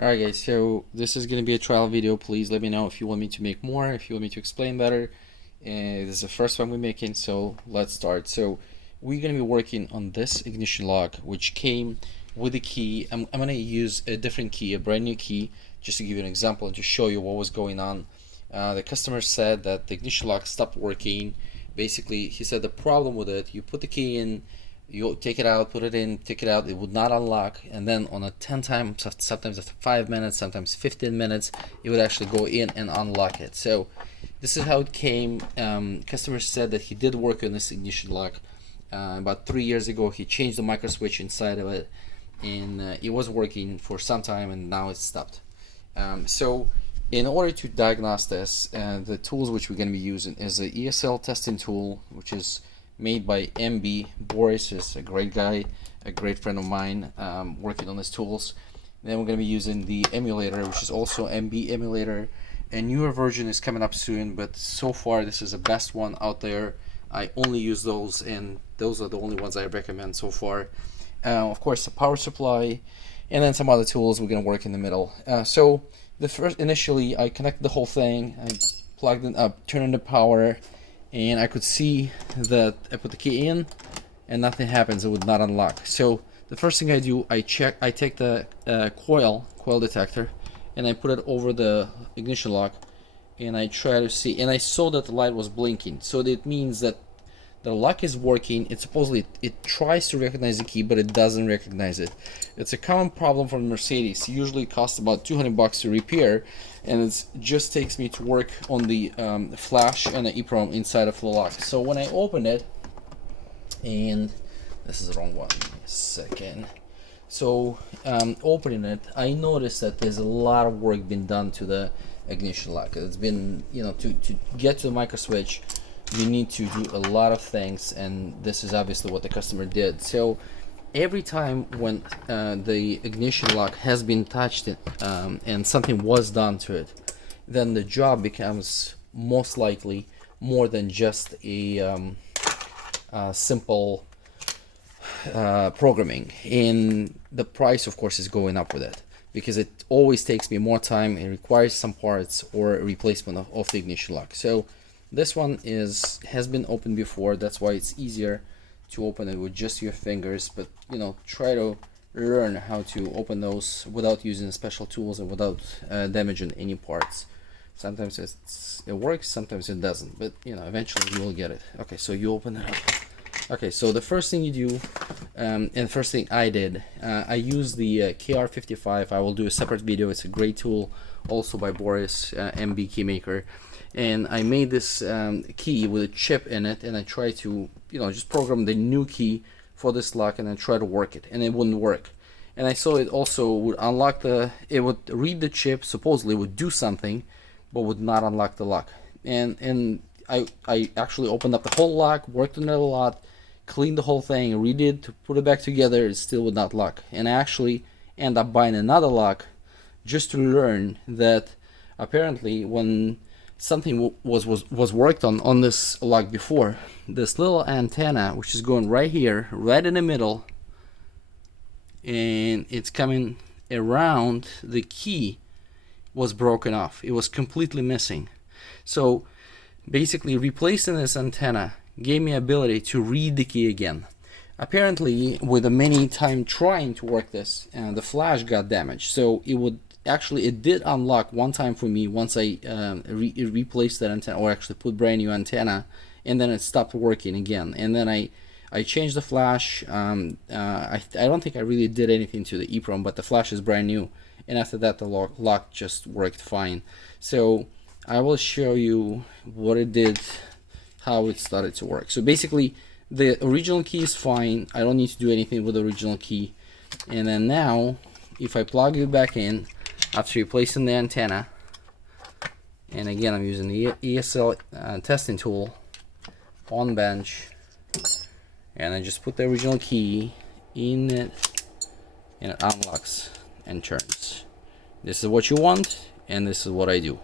Alright guys, so this is going to be a trial video. Please let me know if you want me to make more, if you want me to explain better. This is the first one we're making, so let's start. So we're going to be working on this ignition lock, which came with a key. I'm going to use a different key, a brand new key, just to give you an example and to show you what was going on. The customer said that the ignition lock stopped working. Basically, he said the problem with it, you put the key in, you take it out, put it in, take it out, it would not unlock, and then on a 10 times, sometimes after 5 minutes, sometimes 15 minutes, it would actually go in and unlock it. So this is how it came. Customer said that he did work on this ignition lock about 3 years ago. He changed the micro switch inside of it, and it was working for some time, and now it's stopped. So in order to diagnose this, the tools which we're going to be using is the ESL testing tool, which is made by MB. Boris is a great guy, a great friend of mine, working on his tools. Then we're going to be using the emulator, which is also MB emulator. A newer version is coming up soon, but so far this is the best one out there. I only use those, and those are the only ones I recommend so far. Of course, the power supply, and then some other tools we're going to work in the middle. So the first, initially, I connected the whole thing. I plugged it up, turned on the power, and I could see that I put the key in and nothing happens. It would not unlock. So the first thing I do, I take the coil detector, and I put it over the ignition lock, and I try to see, and I saw that the light was blinking. So that means that the lock is working. It supposedly it tries to recognize the key, but it doesn't recognize it. It's a common problem for Mercedes. Usually it costs about $200 to repair, and it just takes me to work on the flash and the EEPROM inside of the lock. So when I open it, and this is the wrong one, a second. So opening it, I noticed that there's a lot of work been done to the ignition lock. It's been, to get to the micro switch, you need to do a lot of things, and this is obviously what the customer did. So every time when the ignition lock has been touched and something was done to it, then the job becomes most likely more than just a simple programming, and the price of course is going up with it, because it always takes me more time. It requires some parts or a replacement of the ignition lock. So this one has been opened before. That's why it's easier to open it with just your fingers, but try to learn how to open those without using special tools and without damaging any parts. Sometimes it works, sometimes it doesn't, but eventually you will get it. Okay, so you open it up. Okay, so the first thing you do, and the first thing I did, I use the KR55. I will do a separate video. It's a great tool, also by Boris, MB Keymaker. And I made this key with a chip in it, and I tried to just program the new key for this lock, and I tried to work it, and it wouldn't work. And I saw it also would unlock it would read the chip, supposedly would do something, but would not unlock the lock. And I actually opened up the whole lock, worked on it a lot, cleaned the whole thing, read it, put it back together, it still would not lock. And I actually end up buying another lock just to learn that apparently when something was worked on this lock before, this little antenna, which is going right here, right in the middle, and it's coming around the key, was broken off. It was completely missing. So basically replacing this antenna gave me ability to read the key again. Apparently with the many time trying to work this, the flash got damaged, so it did unlock one time for me once I replaced that antenna, or actually put brand new antenna, and then it stopped working again. And then I changed the flash. I don't think I really did anything to the EEPROM, but the flash is brand new, and after that the lock just worked fine. So I will show you what it did, how it started to work. So basically the original key is fine. I don't need to do anything with the original key. And then now if I plug it back in after replacing the antenna, and again I'm using the ESL testing tool on bench, and I just put the original key in it, and it unlocks and turns. This is what you want, and this is what I do.